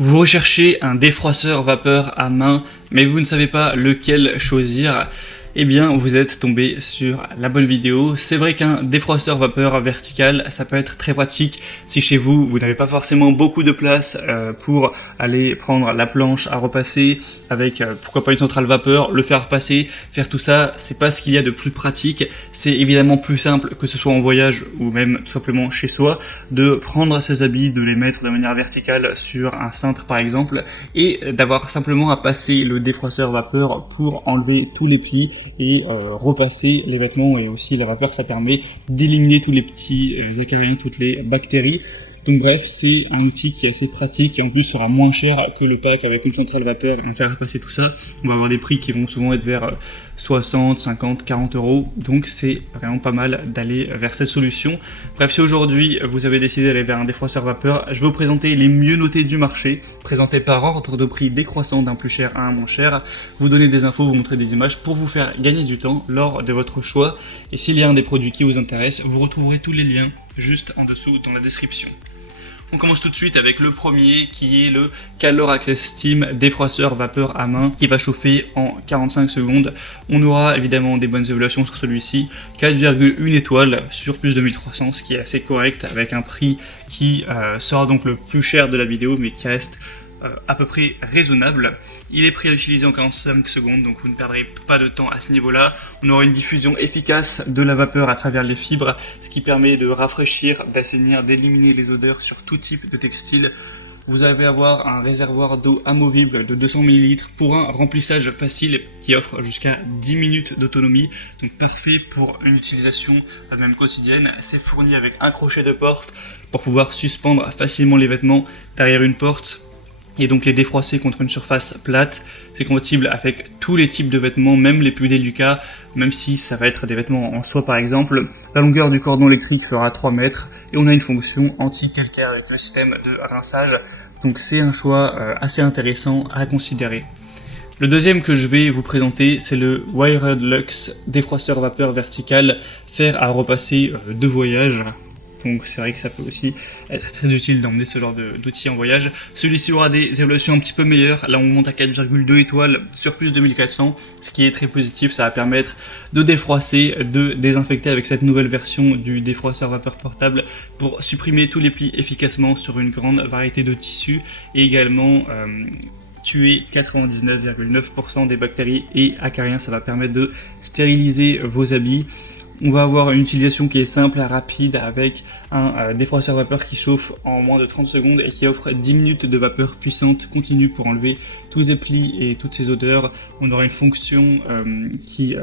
Vous recherchez un défroisseur vapeur à main, mais vous ne savez pas lequel choisir. Eh bien, vous êtes tombé sur la bonne vidéo. C'est vrai qu'un défroisseur vapeur vertical, ça peut être très pratique si chez vous, vous n'avez pas forcément beaucoup de place pour aller prendre la planche à repasser avec pourquoi pas une centrale vapeur, le faire passer, faire tout ça. C'est pas ce qu'il y a de plus pratique. C'est évidemment plus simple, que ce soit en voyage ou même tout simplement chez soi, de prendre ses habits, de les mettre de manière verticale sur un cintre par exemple, et d'avoir simplement à passer le défroisseur vapeur pour enlever tous les plis et repasser les vêtements. Et aussi la vapeur, ça permet d'éliminer tous les petits acariens, toutes les bactéries. Donc bref, c'est un outil qui est assez pratique et en plus sera moins cher que le pack avec une centrale vapeur. On va faire passer tout ça. On va avoir des prix qui vont souvent être vers 60, 50, 40 euros. Donc c'est vraiment pas mal d'aller vers cette solution. Bref, si aujourd'hui vous avez décidé d'aller vers un défroisseur vapeur, je vais vous présenter les mieux notés du marché, présentés par ordre de prix décroissant d'un plus cher à un moins cher, vous donner des infos, vous montrer des images pour vous faire gagner du temps lors de votre choix. Et s'il y a un des produits qui vous intéresse, vous retrouverez tous les liens juste en dessous dans la description. On commence tout de suite avec le premier qui est le Calor Access Steam défroisseur vapeur à main qui va chauffer en 45 secondes. On aura évidemment des bonnes évaluations sur celui-ci, 4,1 étoiles sur plus de 1300, ce qui est assez correct avec un prix qui sera donc le plus cher de la vidéo mais qui reste à peu près raisonnable. Il est prêt à utiliser en 45 secondes, donc vous ne perdrez pas de temps à ce niveau-là. On aura une diffusion efficace de la vapeur à travers les fibres, ce qui permet de rafraîchir, d'assainir, d'éliminer les odeurs sur tout type de textile. Vous allez avoir un réservoir d'eau amovible de 200 ml pour un remplissage facile qui offre jusqu'à 10 minutes d'autonomie, donc parfait pour une utilisation même quotidienne. C'est fourni avec un crochet de porte pour pouvoir suspendre facilement les vêtements derrière une porte et donc les défroisser contre une surface plate. C'est compatible avec tous les types de vêtements, même les plus délicats, même si ça va être des vêtements en soie par exemple. La longueur du cordon électrique fera 3 mètres et on a une fonction anti-calcaire avec le système de rinçage. Donc c'est un choix assez intéressant à considérer. Le deuxième que je vais vous présenter, c'est le Wired Luxe défroisseur vapeur vertical, fer à repasser de voyage. Donc c'est vrai que ça peut aussi être très utile d'emmener ce genre d'outils en voyage. Celui-ci aura des évaluations un petit peu meilleures. Là on monte à 4,2 étoiles sur plus de 1400, ce qui est très positif. Ça va permettre de défroisser, de désinfecter avec cette nouvelle version du défroisseur vapeur portable pour supprimer tous les plis efficacement sur une grande variété de tissus et également tuer 99,9% des bactéries et acariens. Ça va permettre de stériliser vos habits. On va avoir une utilisation qui est simple et rapide avec un défroisseur vapeur qui chauffe en moins de 30 secondes et qui offre 10 minutes de vapeur puissante continue pour enlever tous ces plis et toutes ces odeurs. On aura une fonction qui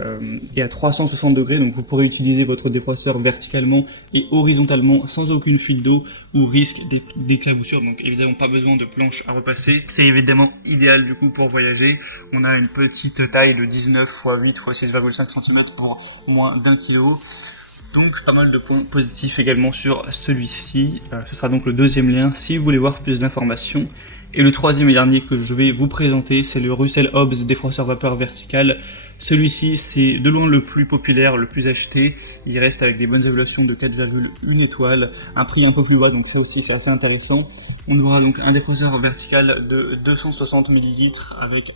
est à 360 degrés, donc vous pourrez utiliser votre défroisseur verticalement et horizontalement sans aucune fuite d'eau ou risque d'éclaboussure. Donc évidemment pas besoin de planche à repasser. C'est évidemment idéal du coup pour voyager. On a une petite taille de 19 x 8 x 6,5 cm pour moins d'un kilo. Donc pas mal de points positifs également sur celui-ci. Ce sera donc le deuxième lien si vous voulez voir plus d'informations. Et le troisième et dernier que je vais vous présenter, c'est le Russell Hobbs défroisseur vapeur vertical. Celui-ci, c'est de loin le plus populaire, le plus acheté. Il reste avec des bonnes évaluations de 4,1 étoiles, un prix un peu plus bas, donc ça aussi c'est assez intéressant. On aura donc un défroisseur vertical de 260 ml avec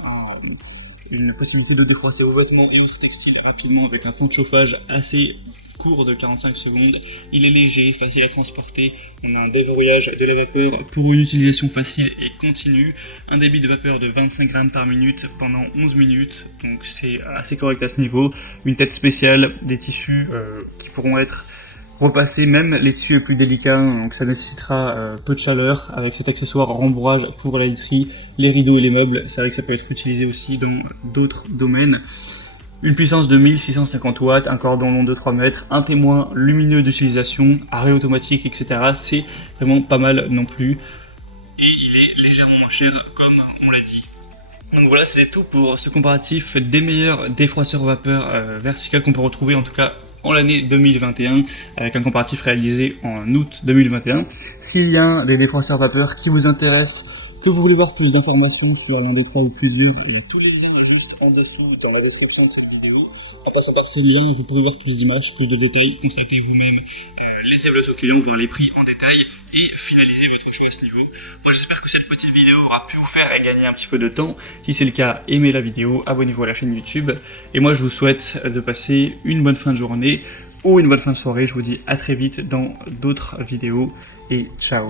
une possibilité de défroisser vos vêtements et autres textiles rapidement avec un temps de chauffage assez court de 45 secondes. Il est léger, facile à transporter. On a un déverrouillage de la vapeur pour une utilisation facile et continue. Un débit de vapeur de 25 grammes par minute pendant 11 minutes. Donc c'est assez correct à ce niveau. Une tête spéciale, des tissus qui pourront être repassés, même les tissus les plus délicats. Donc ça nécessitera peu de chaleur avec cet accessoire en rembourrage pour la literie, les rideaux et les meubles. C'est vrai que ça peut être utilisé aussi dans d'autres domaines. Une puissance de 1650 watts, un cordon long de 3 mètres, un témoin lumineux d'utilisation, arrêt automatique, etc. C'est vraiment pas mal non plus. Et il est légèrement moins cher comme on l'a dit. Donc voilà, c'est tout pour ce comparatif des meilleurs défroisseurs vapeur vertical qu'on peut retrouver en tout cas en l'année 2021, avec un comparatif réalisé en août 2021. S'il y a des défroisseurs vapeur qui vous intéressent, que vous voulez voir plus d'informations sur l'un des trois ou plusieurs, tous les liens existent en dessous dans la description de cette vidéo. En passant par ce lien, vous pourrez voir plus d'images, plus de détails, constatez vous-même les évaluations clients, voir les prix en détail et finaliser votre choix à ce niveau. Moi j'espère que cette petite vidéo aura pu vous faire gagner un petit peu de temps. Si c'est le cas, aimez la vidéo, abonnez-vous à la chaîne YouTube. Et moi je vous souhaite de passer une bonne fin de journée ou une bonne fin de soirée. Je vous dis à très vite dans d'autres vidéos et ciao.